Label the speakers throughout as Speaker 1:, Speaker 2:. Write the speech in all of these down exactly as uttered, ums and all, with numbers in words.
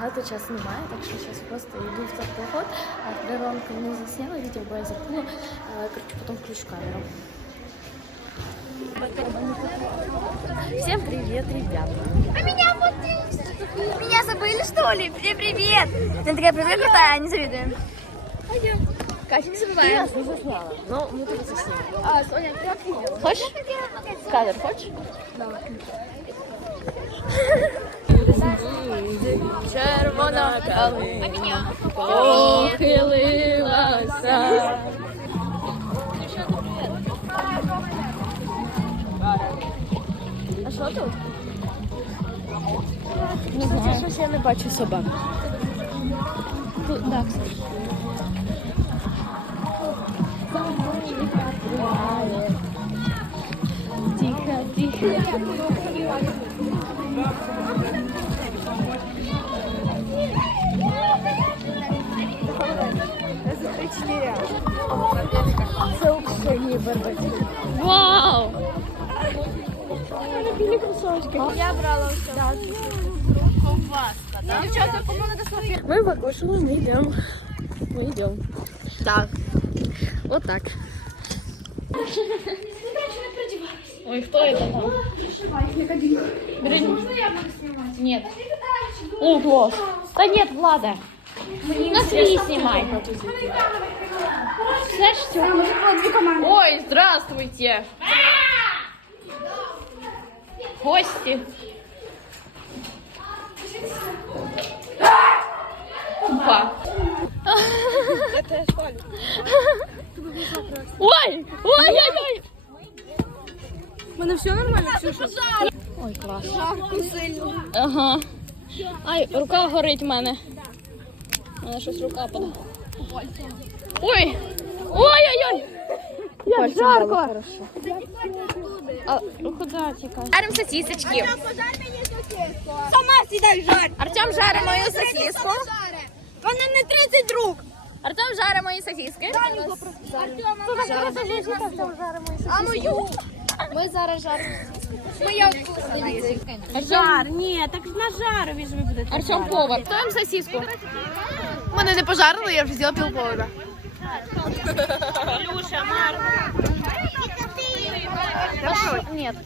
Speaker 1: багато часу немає, так що зараз просто йду в цей поход. Приронку не засняла відео, бо я забула. Короче, потім включу камеру. Всем привет, ребята.
Speaker 2: А меня вот... Меня забыли, что ли? Привет, привет. Ты такая привет крутая, не завидуем. Пойдем. Катя, не забываем.
Speaker 1: Я не засняла, но мы тут засняли.
Speaker 2: А, Соня, ты отвидела.
Speaker 1: Хочешь? Кадр хочешь?
Speaker 2: Давай.
Speaker 1: Червона
Speaker 2: А меня?
Speaker 1: похилилася. А що тут? Не знаю. Щось я не бачу собак. Тут, так, кстати. Тихо, тихо. Це Україні барбачки. Вау! Білі кросовочки.
Speaker 2: Я брала все. Ковбаска, да? Девчата, кому надо смотреть?
Speaker 1: Мы покушали, мы идем. Мы идем.
Speaker 2: Так.
Speaker 1: Вот так. Ой, кто это там?
Speaker 2: Можно я буду снимать?
Speaker 1: Нет. О, класс. Да нет, Влада. На свій снимай. Знаешь, что? Ой, здравствуйте. Гости. Опа. Ой, ой, ой, ой.
Speaker 2: У мене все нормально, Ксюша?
Speaker 1: Ой, клас.
Speaker 2: Жарко сильно.
Speaker 1: Ага. Ай, рука горить в мене. У мене щось рука падає. Ой! Ой-ой-ой! Як жарко! А куди тікати?
Speaker 2: Жарим сосисочки. Сама сідай жарь. Артем жарить мою сосиску. Вона не тридцять рук.
Speaker 1: Артем жарить мої сосиски.
Speaker 2: А мою?
Speaker 1: Ми зараз жаримо.
Speaker 2: Моя вкусна.
Speaker 1: Артем,
Speaker 2: Ні, так на жарові ж ви будете.
Speaker 1: Артем повар. Ставимо сосиску.
Speaker 2: Мене не пожарили, я вже зробила півповода.
Speaker 1: Илюша, Марк. Нет.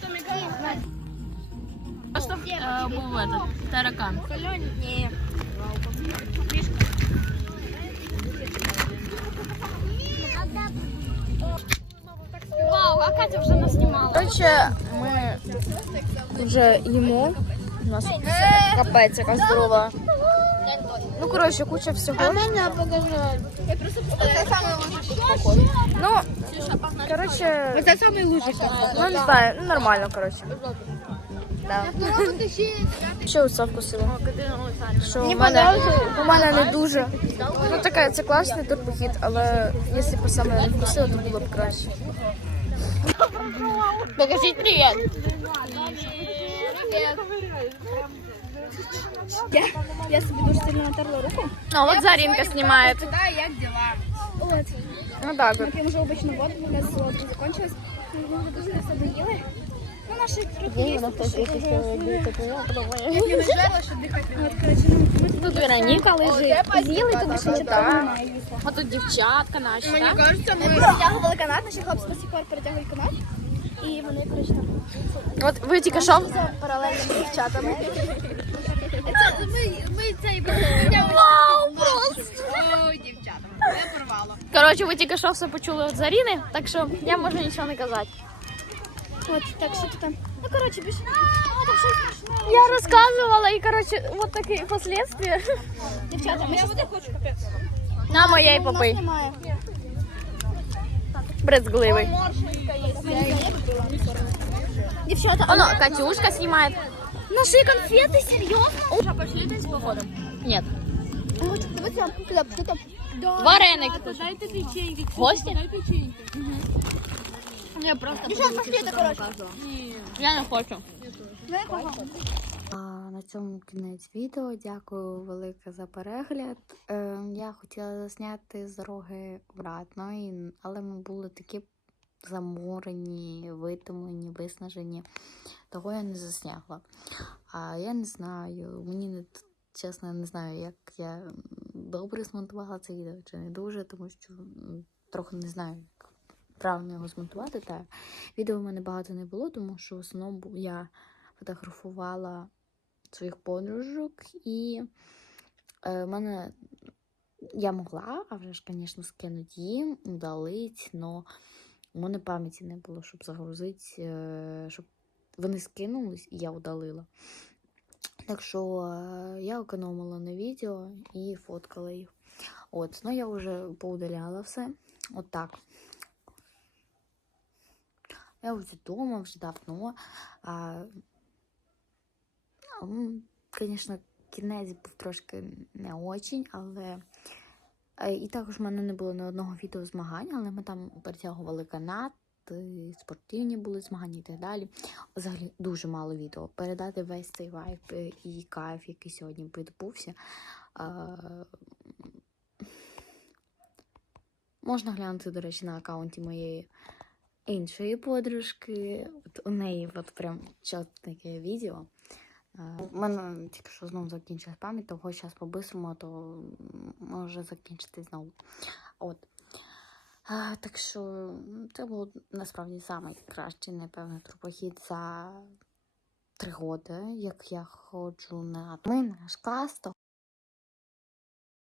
Speaker 1: А что э, был этот таракан?
Speaker 2: Ні.
Speaker 1: Вау, а Катя вже нас знімала.
Speaker 2: Короче, ми вже їмо. У нас капець яка здорова. Ну, коротше, куча всього. А мене покажи. Це саме лучше. Ну, коротше, це саме лучше. Ну, не знаю, ну, нормально, коротше. Да. Що оце вкусила? Що у мене, у мене не дуже. Ну, така, це класний турпохід, але якщо б саме не вкусила, то було б краще.
Speaker 1: Покажіть привіт.
Speaker 2: Я, я собі дуже сильно натерла руку.
Speaker 1: А вот Заринка снимает.
Speaker 2: Да, як дела? Вот.
Speaker 1: Ну так
Speaker 2: Мы пьем уже обычную воду, у нас солодка закончилась. Мы уже дуже все доели. Ну, наши трохи есть. Я не жарила, що дихати. От, коротше, ну,
Speaker 1: Тут Вероніка лежить.
Speaker 2: з'їли, тут більше нічого немає їсти.
Speaker 1: А тут дівчатка наші, так?
Speaker 2: кажеться, ми перетягували канат, наші хлопці до сих пор перетягують канат. І вони, коротше, там
Speaker 1: От ви тільки що?
Speaker 2: за паралельними дівчатами. Ми цей
Speaker 1: Вау, просто!
Speaker 2: Ой, дівчатами, не порвало.
Speaker 1: Коротше, ви тільки що все почули від Заріни, так що я можу нічого не казати.
Speaker 2: От, так, що тут там? Ну, коротше, більше... О, так щось смішне.
Speaker 1: Я розказувала і, коротше, от такі последствия.
Speaker 2: Дівчата, ми щось... хочу капець.
Speaker 1: На моєї
Speaker 2: У нас
Speaker 1: попий.
Speaker 2: немає.
Speaker 1: Брезгливий.
Speaker 2: Дівчата,
Speaker 1: Оно, Катюшка знімає.
Speaker 2: наші конфети, серйозно?
Speaker 1: Уже пошли десь походом? Нет.
Speaker 2: Дивіться, туди, туди.
Speaker 1: Вареник.
Speaker 2: Дайте печеньки.
Speaker 1: Гості?
Speaker 2: Дай печеньки.
Speaker 1: Я просто
Speaker 2: Дівчата, пошли, це коротше.
Speaker 1: Я не хочу.
Speaker 3: А на цьому кінець відео. Дякую велике за перегляд. Е, я хотіла засняти з дороги обратно, і, але ми були такі заморені, витомлені, виснажені. Того я не засняла. А я не знаю, мені не чесно, я не знаю, як я добре змонтувала це відео чи не дуже, тому що м, трохи не знаю, як правильно його змонтувати. Та відео в мене багато не було, тому що в основному я фотографувала своїх подружок, і е, в мене я могла, а вже ж, звісно, скинути їм, удалить, але у мене пам'яті не було, щоб загрузити, е, щоб вони скинулись, і я удалила. Так що е, я економила на відео і фоткала їх. От, ну я вже поудаляла все. От так. Я вже вдома, вже давно. А, Звісно, кінець був трошки не очень, але е, і також в мене не було ні одного відео змагань, але ми там перетягували канат, і спортивні були змагання і так далі. Взагалі дуже мало відео. Передати весь цей вайб е, і кайф, який сьогодні відбувся. Е, Можна глянути, до речі, на аккаунті моєї іншої подружки. От у неї от прям чотке відео. У мене тільки що знову закінчилась пам'ять, того зараз по-бистрому, то може закінчити знову. От. А, так що це був насправді найкращий, напевно, трупохід за три роки, як я ходжу на ми наш клас.